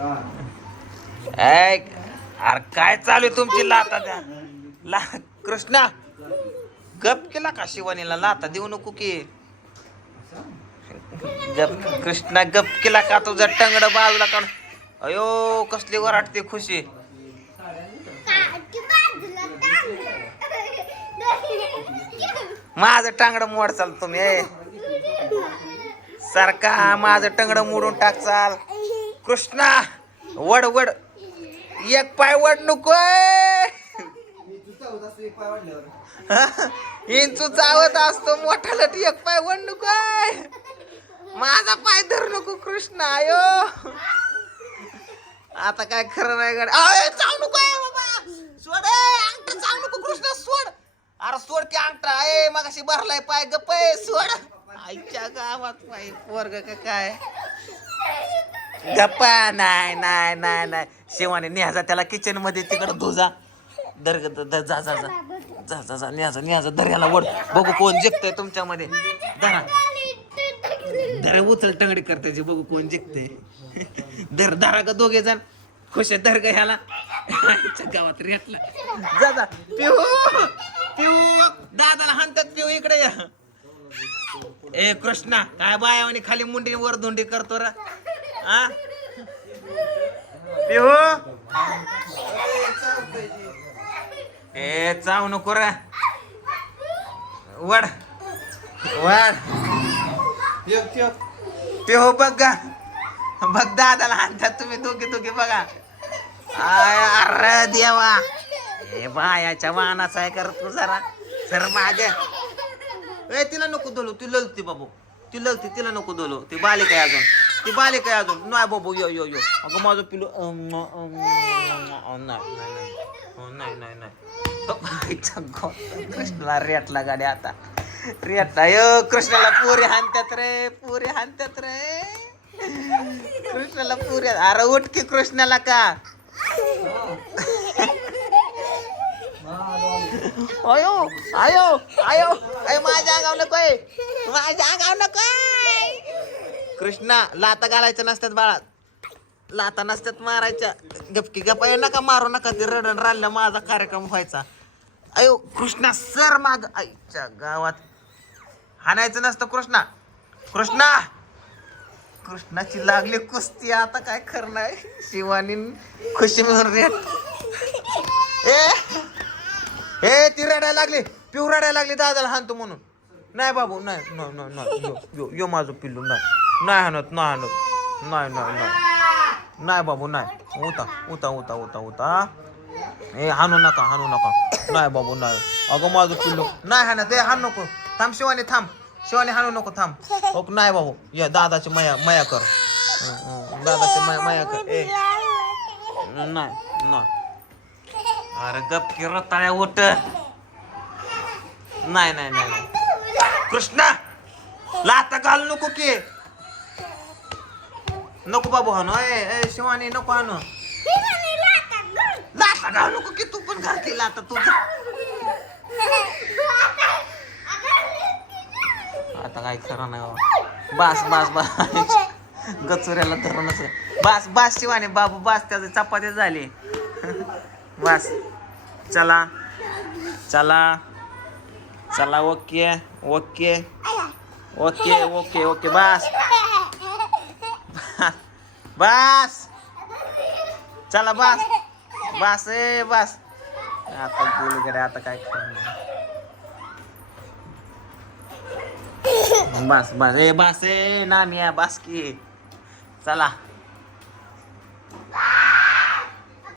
ऐ अरे काय चालू आहे तुमची लाता द्या ला कृष्णा गप केला का शिवानीला? लाता देऊ नको की. गप कृष्णा गप केला का तुझा टंगड बाजूला काढ अयो कसली वराटते खुशी. माझं टांगड मोड चाल तुम्ही ए. सारखा माझं टंगड मोडून टाकचाल कृष्णा वड वड. एक पाय वड नकोय इंचू चावत असतो मोठा लट एक पाय वड नकोय माझा पाय धर नको कृष्ण आयो आता काय खरं नाही गड. अय, चाव नको आहे बाबा. सोड अंगठा चाव नको कृष्ण सोड. अरे सोड की अंगठा ए मगाशी भरलाय पाय गप आहे, सोड. आईच्या गावात पाय पोरग का काय? गप्पा नाही नाही नाही नाही. शिवाने न्याजा त्याला किचनमध्ये तिकडं धुजा दर जा जा जा. जा जा जा न्याजा न्याजा दर्याला वड बघू कोण जिंकतंय तुमच्यामध्ये. धरा. धर उचल टंगडी करतायची बघू कोण जिंकते धर धरा का दोघे जण. खुश धर ग ह्याला. गावात रेटला जा जा. पिऊ. पिऊ. दादाला हाणतात पिऊ. इकडे या. ए कृष्णा काय बायावानी खाली मुंडी वर धुंडी करतो रा? आ? पिऊ ए चाव नको रा. वड. वड. पिऊ बघ बघ दादाला आणतात तुम्ही दोघे दोघे बघा. अरे देवा. ए बायाच्या वाहनाचा आहे कर तू जरा. सर मागे ए तिला नको दोलू ती ललती बाबू. ती ललती तिला नको दोलू. ती बालिक आहे अजून. ती बालिक आहे अजून नाही बाबू यो यो यो अगं माझं पिलू अम, अम, अम, नाही नाही नाही. हो, नाही नाही नाही कृष्णाला रेटला गाडी आता रेटला यो कृष्णाला पोरी हाणतात रे पोरी हाणतात रे कृष्णाला पुरी अरे उठ की कृष्णाला का अयो आयो आयो अयो माझ्या अंगाव नकोय माझ्या अंगाव नकोय कृष्णा लाता घालायच्या नसतात बाळा. लाता नसतात मारायच्या. गपकी गपाय नका मारू नका. ते रडण राहिलं माझा कार्यक्रम व्हायचा. अयो कृष्णा सर माग. आईच्या गावात. हाणायचं नसतं कृष्णा. कृष्णा! कृष्णाची लागली कुस्ती. आता काय करणार शिवानी खुशी म्हणून ए! ती रडायला लागली. पिऊ रडायला लागली दादाला हाणतो म्हणून. नाही बाबू नाही नाही. यो यो यो माझं पिल्लू नाही. नाही हाणत नाही हाणत. नाही नाही नाही. नाही बाबू नाही. उता उता उता उता उता. ए हाणू नका हाणू नका. नाही बाबू नाही. अगं माझं पिल्लू. नाही हाणत ए हाण नको. थांब शिवानी थांब. शिवानी हाणू नको थांब. हो नाही बाबू. या दादाची मया मया कर. दादाची मया मया कर. ए. नाही ना अरे गप किर ताळ्या उठ. नाही नाही नाही नाही. कृष्णा लाता घाल नको की. नको बाबू हाणू ए शिवानी नको हाणू. लाता घाल नको की तू पण घालते लाता? तू आता काय खरं नाही बाबा. बास बास बास. गचुऱ्याला धरूनच बास बास शिवानी बाबू बास त्याचे चपाती झाली. बस. चला. चला. चला okay okay. Okay okay okay. बस. बस. चला बस. बस ए बस. आता गेली आता काय. बस बस. ए बस ए नानिया बस की. चला.